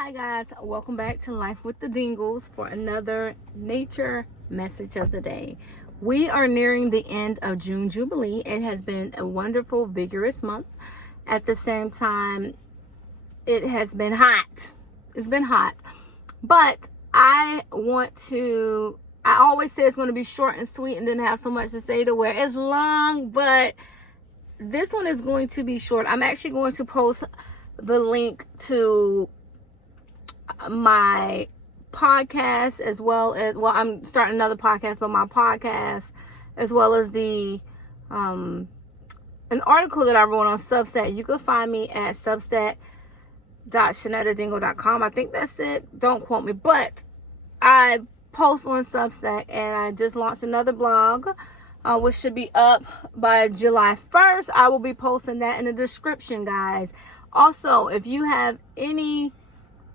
Hi guys, welcome back to Life with the Dingles for another nature message of the day. We are nearing the end of June Jubilee. It has been a wonderful, vigorous month. At the same time, it has been hot. It's been hot. But I always say it's going to be short and sweet and then have so much to say to where it's long, but this one is going to be short. I'm actually going to post the link to my podcast as well as, I'm starting another podcast, but my podcast as well as the an article that I wrote on Substack. You can find me at substack.shanettadingle.com. I think that's it. Don't quote me, but I post on Substack, and I just launched another blog which should be up by July 1st. I will be posting that in the description, guys. Also, if you have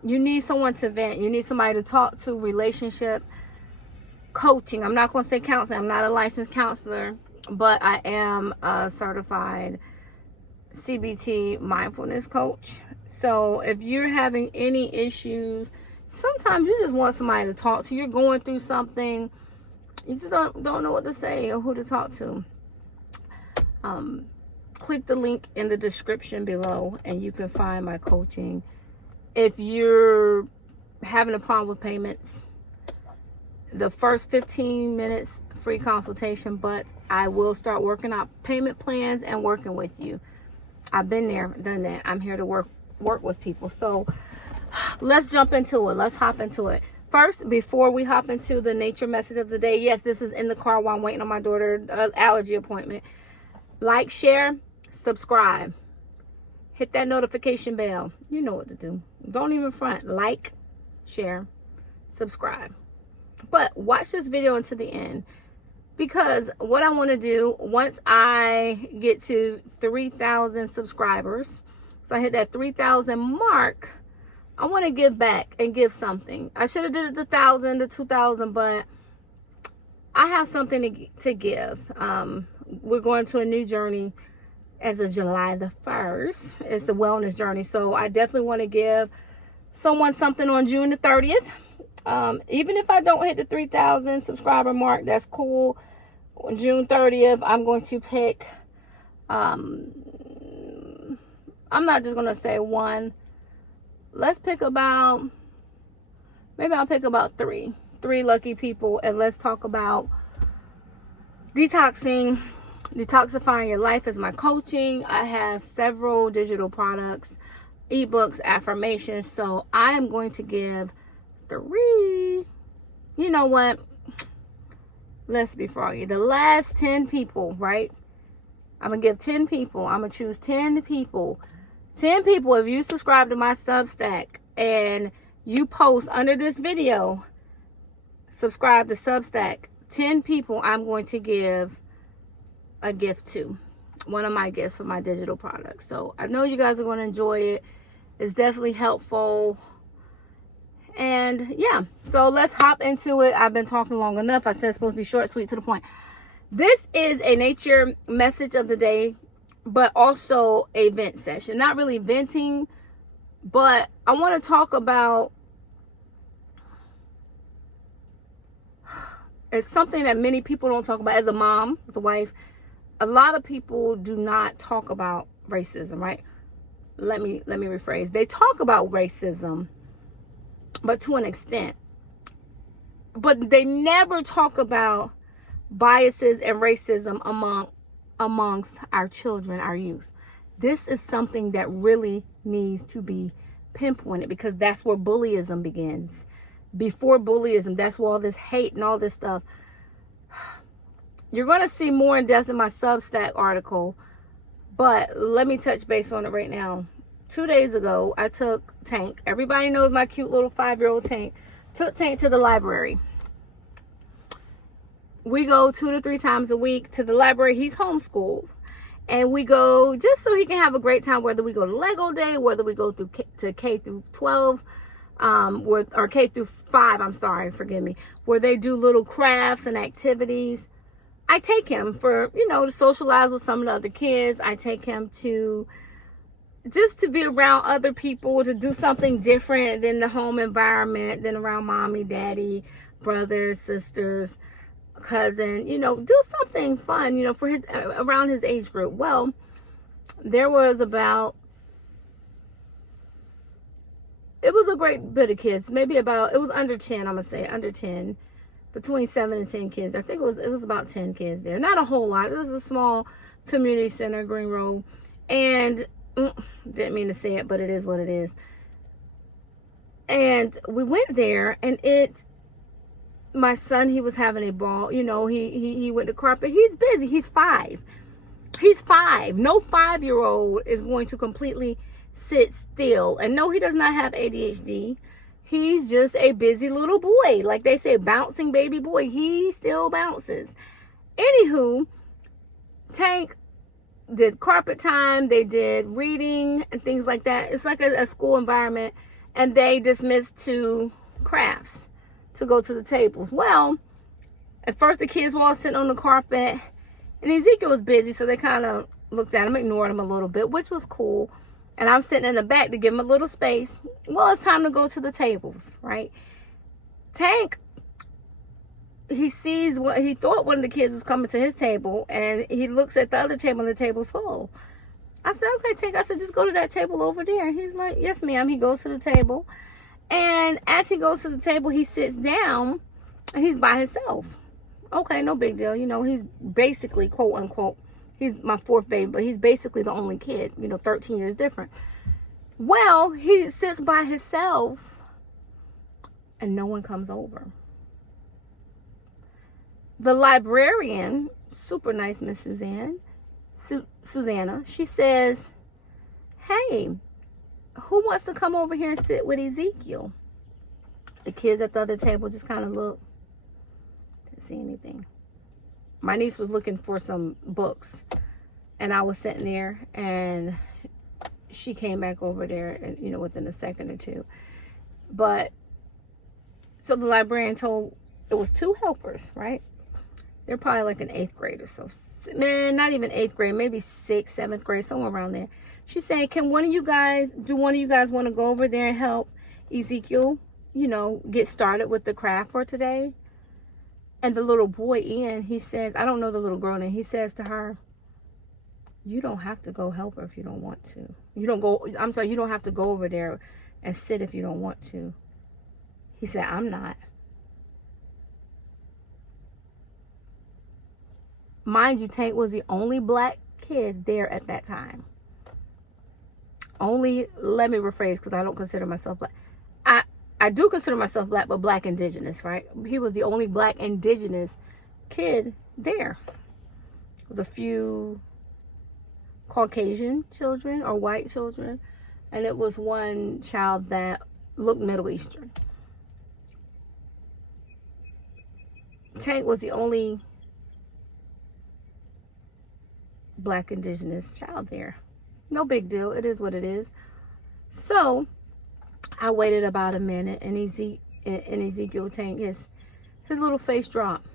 you need someone to vent, you need somebody to talk to, relationship coaching. I'm not going to say counseling. I'm not a licensed counselor, but I am a certified CBT mindfulness coach. So if you're having any issues, sometimes you just want somebody to talk to. You're going through something, you just don't know what to say or who to talk to. Click the link in the description below and you can find my coaching. If you're having a problem with payments, the first 15 minutes free consultation, but I will start working out payment plans and working with you. I've been there, done that. I'm here to work with people. So let's jump into it. Let's hop into it. First, before we hop into the nature message of the day, yes, this is in the car while I'm waiting on my daughter's allergy appointment. Like, share, subscribe. Hit that notification bell. You know what to do. Don't even front. Like, share, subscribe. But watch this video until the end, because what I want to do once I get to 3,000 subscribers, so I hit that 3,000 mark, I want to give back and give something. I should have did it the 1,000, the 2,000, but I have something to give. We're going to a new journey as of July the 1st. It's the wellness journey. So I definitely want to give someone something on June the 30th. Even if I don't hit the 3,000 subscriber mark, that's cool. On June 30th, I'm going to pick, I'm not just going to say one. Let's pick about, maybe I'll pick about three lucky people, and let's talk about detoxifying your life as my coaching. I have several digital products, ebooks, affirmations. So I am going to give 3. You know what? Let's be froggy. The last 10 people, right? I'm going to give 10 people. I'm going to choose 10 people. 10 people, if you subscribe to my Substack and you post under this video, subscribe to Substack, 10 people I'm going to give a gift to, one of my gifts for my digital products. So I know you guys are going to enjoy it. It's definitely helpful. And yeah, so let's hop into it. I've been talking long enough. I said it's supposed to be short, sweet, to the point. This is a nature message of the day, but also a vent session. Not really venting, but I want to talk about, it's something that many people don't talk about. As a mom, as a wife, a lot of people do not talk about racism, right? Let me rephrase. They talk about racism, but to an extent. But they never talk about biases and racism amongst our children, our youth. This is something that really needs to be pinpointed, because that's where bullyism begins. Before bullyism, that's where all this hate and all this stuff. You're going to see more in depth in my Substack article, but let me touch base on it right now. 2 days ago, I took Tank. Everybody knows my cute little 5-year-old Tank. Took Tank to the library. We go 2 to 3 times a week to the library. He's homeschooled. And we go just so he can have a great time, whether we go to Lego Day, whether we go to K through 12, or K through 5, I'm sorry, forgive me, where they do little crafts and activities. I take him for, to socialize with some of the other kids. I take him to just to be around other people, to do something different than the home environment, than around mommy, daddy, brothers, sisters, cousin, do something fun, for his, around his age group. Well, there was it was a great bit of kids, maybe it was under 10, I'm gonna say under 10, between 7 and 10 kids. I think it was about 10 kids there. Not a whole lot. It was a small community center, Green Road. And didn't mean to say it, but it is what it is. And we went there, and my son, he was having a ball. He went to carpet. He's busy. He's 5. No 5-year-old is going to completely sit still. And no, he does not have ADHD. He's just a busy little boy. Like they say, bouncing baby boy. He still bounces. Anywho, Tank did carpet time. They did reading and things like that. It's like a school environment. And they dismissed to crafts to go to the tables. Well, at first the kids were all sitting on the carpet. And Ezekiel was busy, so they kind of looked at him, ignored him a little bit, which was cool. And I'm sitting in the back to give him a little space. Well, it's time to go to the tables, right? Tank, he sees what he thought one of the kids was coming to his table, and he looks at the other table, and the table's full. I said, okay, Tank. I said, just go to that table over there. He's like, yes, ma'am. He goes to the table. And as he goes to the table, he sits down, and he's by himself. Okay, no big deal. He's basically, quote unquote, he's my 4th baby, but he's basically the only kid, 13 years different. Well, he sits by himself and no one comes over. The librarian, super nice Miss Susanna, she says, hey, who wants to come over here and sit with Ezekiel? The kids at the other table just kind of looked. Didn't see anything. My niece was looking for some books, and I was sitting there, and she came back over there, and within a second or two. But so the librarian told, it was 2 helpers, right? They're probably like an 8th grader, so man, not even 8th grade, maybe 6th, 7th grade, somewhere around there. She said, do one of you guys want to go over there and help Ezekiel, get started with the craft for today? And the little boy, Ian, he says, I don't know the little girl name. He says to her, you don't have to go help her if you don't want to. You don't have to go over there and sit if you don't want to. He said, I'm not. Mind you, Tank was the only black kid there at that time. Let me rephrase, because I don't consider myself black. I do consider myself black, but black indigenous, right? He was the only black indigenous kid there. There was a few Caucasian children or white children, and it was one child that looked Middle Eastern. Tank was the only black indigenous child there. No big deal. It is what it is. So I waited about a minute, and Ezekiel Tank, his little face dropped.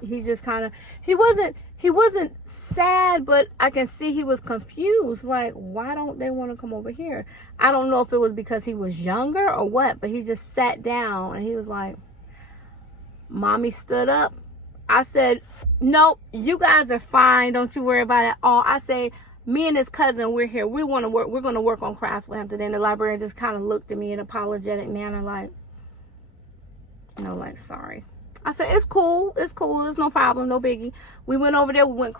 He just kind of, he wasn't sad, but I can see he was confused. Like, why don't they want to come over here? I don't know if it was because he was younger or what, but he just sat down and he was like, Mommy stood up. I said, nope, you guys are fine. Don't you worry about it all. I say, me and his cousin, we're here. We're going to work on crafts with him today. And the librarian just kind of looked at me in an apologetic manner, like, sorry. I said, it's cool. It's cool. It's no problem. No biggie. We went over there. We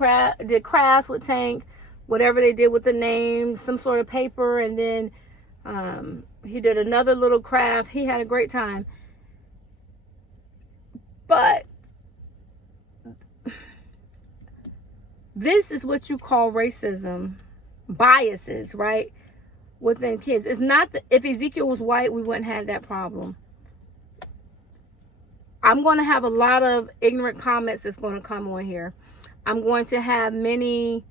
did crafts with Tank, whatever they did with the names, some sort of paper. And then he did another little craft. He had a great time. But this is what you call racism, biases, right? Within kids. It's not that if Ezekiel was white, we wouldn't have that problem. I'm going to have a lot of ignorant comments that's going to come on here. I'm going to have many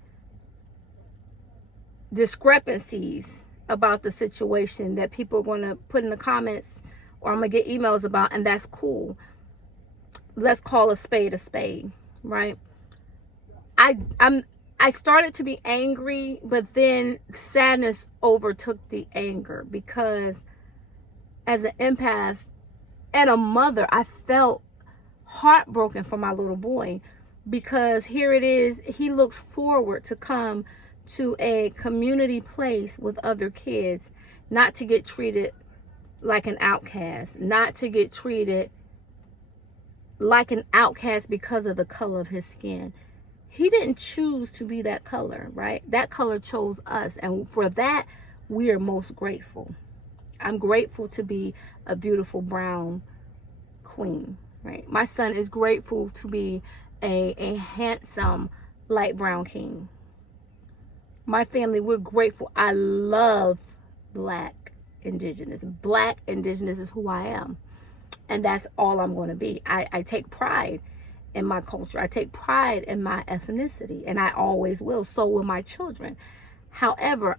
discrepancies about the situation that people are going to put in the comments, or I'm going to get emails about, and that's cool. Let's call a spade, right? I I started to be angry, but then sadness overtook the anger, because as an empath and a mother, I felt heartbroken for my little boy, because here it is, he looks forward to come to a community place with other kids, not to get treated like an outcast, not to get treated like an outcast because of the color of his skin. He didn't choose to be that color, right? That color chose us, and for that, we are most grateful. I'm grateful to be a beautiful brown queen, right? My son is grateful to be a handsome light brown king. My family, we're grateful. I love Black Indigenous. Black Indigenous is who I am. And that's all I'm going to be. I take pride in my culture. I take pride in my ethnicity. And I always will. So will my children. However,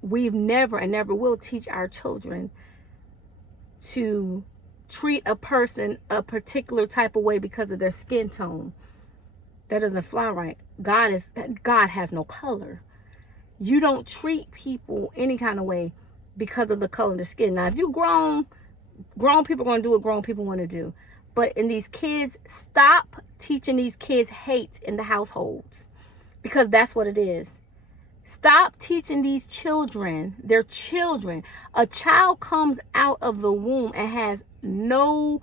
we've never and never will teach our children to treat a person a particular type of way because of their skin tone. That doesn't fly right. God has no color. You don't treat people any kind of way because of the color of the skin. Now, if you grown people are going to do what grown people want to do. But in these kids, stop teaching these kids hate in the households, because that's what it is. Stop teaching these children, they're children. A child comes out of the womb and has no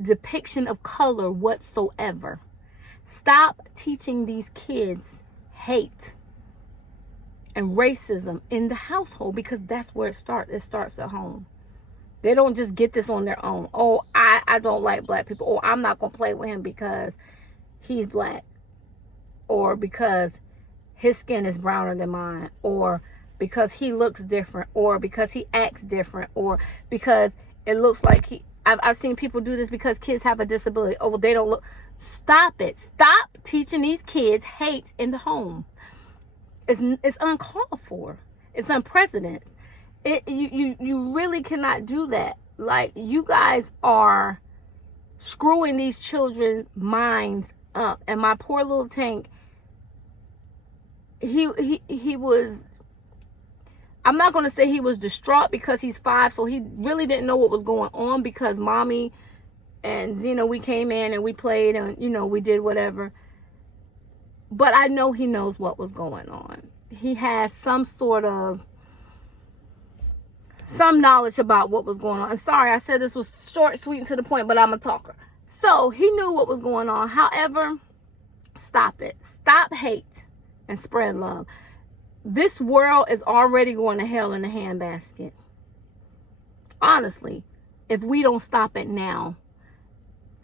depiction of color whatsoever. Stop teaching these kids hate and racism in the household, because that's where it starts. It starts at home. They don't just get this on their own. Oh, I don't like Black people. Oh, I'm not going to play with him because he's Black, or because his skin is browner than mine, or because he looks different, or because he acts different, or because it looks like I've seen people do this because kids have a disability. Oh, well, they don't look. Stop it. Stop teaching these kids hate in the home. It's uncalled for. It's unprecedented. You really cannot do that. Like, you guys are screwing these children's minds up. And my poor little Tank, he was, I'm not going to say he was distraught because he's 5, so he really didn't know what was going on, because mommy and Zena, we came in and we played and, we did whatever. But I know he knows what was going on. He has some knowledge about what was going on. And sorry, I said this was short, sweet, and to the point, but I'm a talker. So he knew what was going on. However, stop it. Stop hate and spread love. This world is already going to hell in a handbasket. Honestly, if we don't stop it now.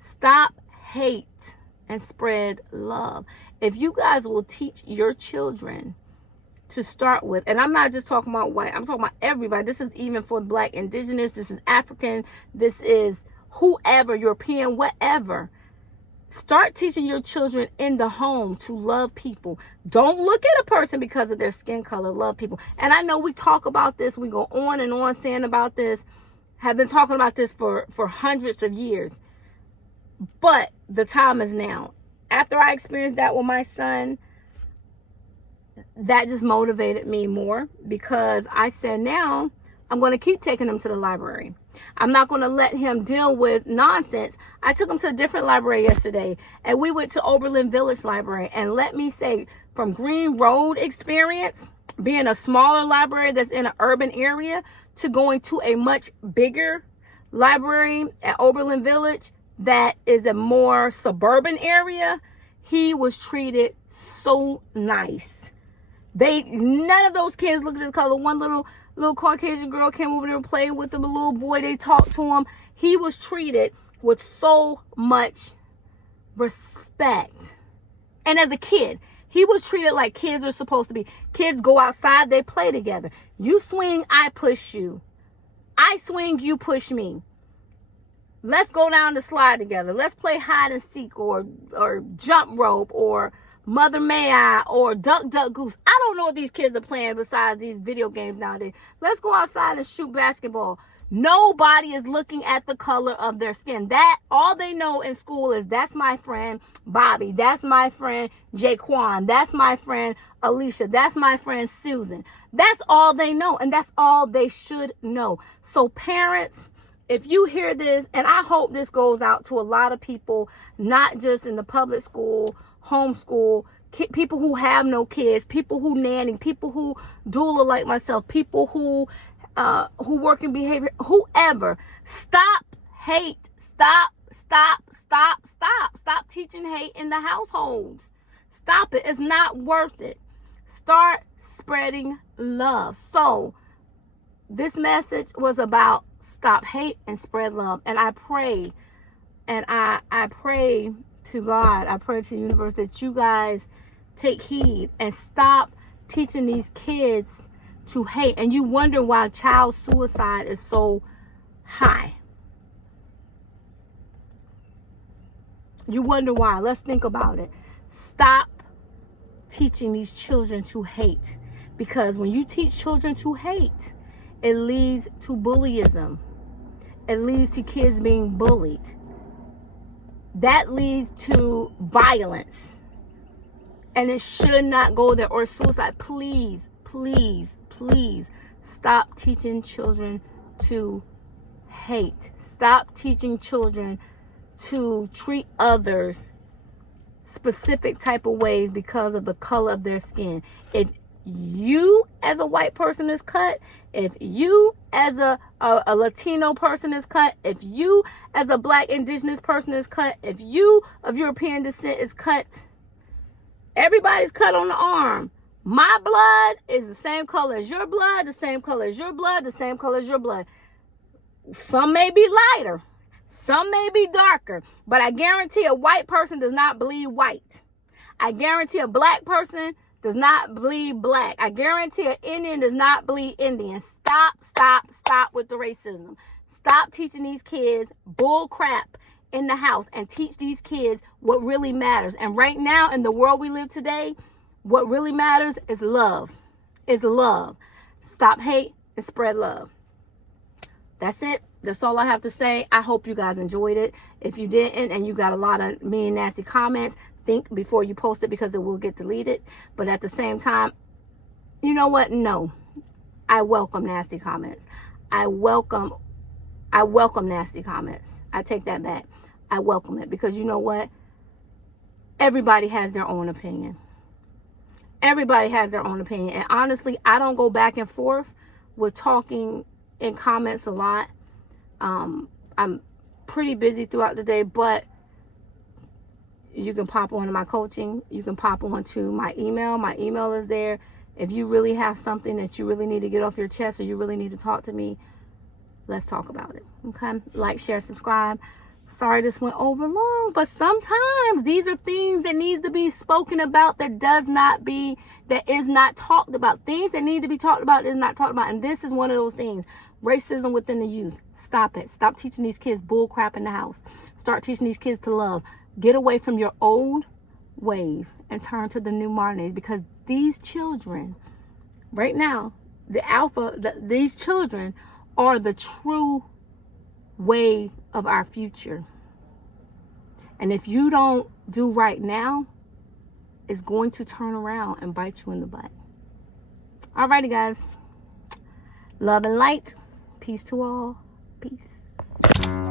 Stop hate and spread love. If you guys will teach your children to start with, and I'm not just talking about white, I'm talking about everybody. This is even for Black, Indigenous, this is African, this is whoever, European, whatever. Start teaching your children in the home to love people. Don't look at a person because of their skin color. Love people. And I know we talk about this, we go on and on saying about this, have been talking about this for hundreds of years. But the time is now. After I experienced that with my son, that just motivated me more, because I said, now I'm going to keep taking him to the library. I'm not going to let him deal with nonsense. I took him to a different library yesterday, and we went to Oberlin Village Library. And let me say, from Green Road experience, being a smaller library that's in an urban area, to going to a much bigger library at Oberlin Village that is a more suburban area, he was treated so nice. None of those kids looked at his color. One little Caucasian girl came over there and played with him. A little boy, they talked to him. He was treated with so much respect. And as a kid, he was treated like kids are supposed to be. Kids go outside, they play together. You swing, I push you. I swing, you push me. Let's go down the slide together. Let's play hide and seek, or jump rope, or Mother May I, or Duck Duck Goose. I don't know what these kids are playing besides these video games nowadays. Let's go outside and shoot basketball. Nobody is looking at the color of their skin. That all they know in school is that's my friend Bobby, that's my friend Jaquan, that's my friend Alicia, that's my friend Susan. That's all they know, and that's all they should know. So parents, if you hear this, and I hope this goes out to a lot of people, not just in the public school, homeschool, people who have no kids, people who nanny, people who doula like myself, people who work in behavior, whoever. Stop hate. Stop teaching hate in the households. Stop it. It's not worth it. Start spreading love. So this message was about stop hate and spread love. And I pray, and I pray to God, I pray to the universe that you guys take heed and stop teaching these kids to hate. And you wonder why child suicide is so high. You wonder why. Let's think about it. Stop teaching these children to hate. Because when you teach children to hate, it leads to bullyism. It leads to kids being bullied. That leads to violence. And it should not go there. Or suicide. Please, please, please stop teaching children to hate. Stop teaching children to treat others specific type of ways because of the color of their skin. If you as a white person is cut, if you as a Latino person is cut, if you as a black indigenous person is cut, if you of European descent is cut, everybody's cut on the arm. My blood is the same color as your blood, the same color as your blood, the same color as your blood. Some may be lighter, some may be darker, but I guarantee a white person does not bleed white. I guarantee a black person does not bleed black. I guarantee an Indian does not bleed Indian. Stop with the racism. Stop teaching these kids bull crap in the house and teach these kids what really matters. And right now in the world we live today, what really matters is love. Is love. Stop hate and spread love. That's it. That's all I have to say. I hope you guys enjoyed it. If you didn't and you got a lot of mean and nasty comments, think before you post it because it will get deleted. But at the same time, you know what? No. I welcome nasty comments. I welcome nasty comments. I take that back. I welcome it because you know what? Everybody has their own opinion. Everybody has their own opinion. And honestly, I don't go back and forth with talking in comments a lot. I'm pretty busy throughout the day, but you can pop on to my coaching. You can pop on to my email. My email is there. If you really have something that you really need to get off your chest or you really need to talk to me, let's talk about it. Okay? Like, share, subscribe. Sorry this went over long, but sometimes these are things that needs to be spoken about that is not talked about. Things that need to be talked about is not talked about. And this is one of those things. Racism within the youth. Stop it. Stop teaching these kids bull crap in the house. Start teaching these kids to love. Get away from your old ways and turn to the new modern days, because these children right now, these children are the true way of our future. And if you don't do right now, it's going to turn around and bite you in the butt. Alrighty, guys. Love and light. Peace to all. Peace.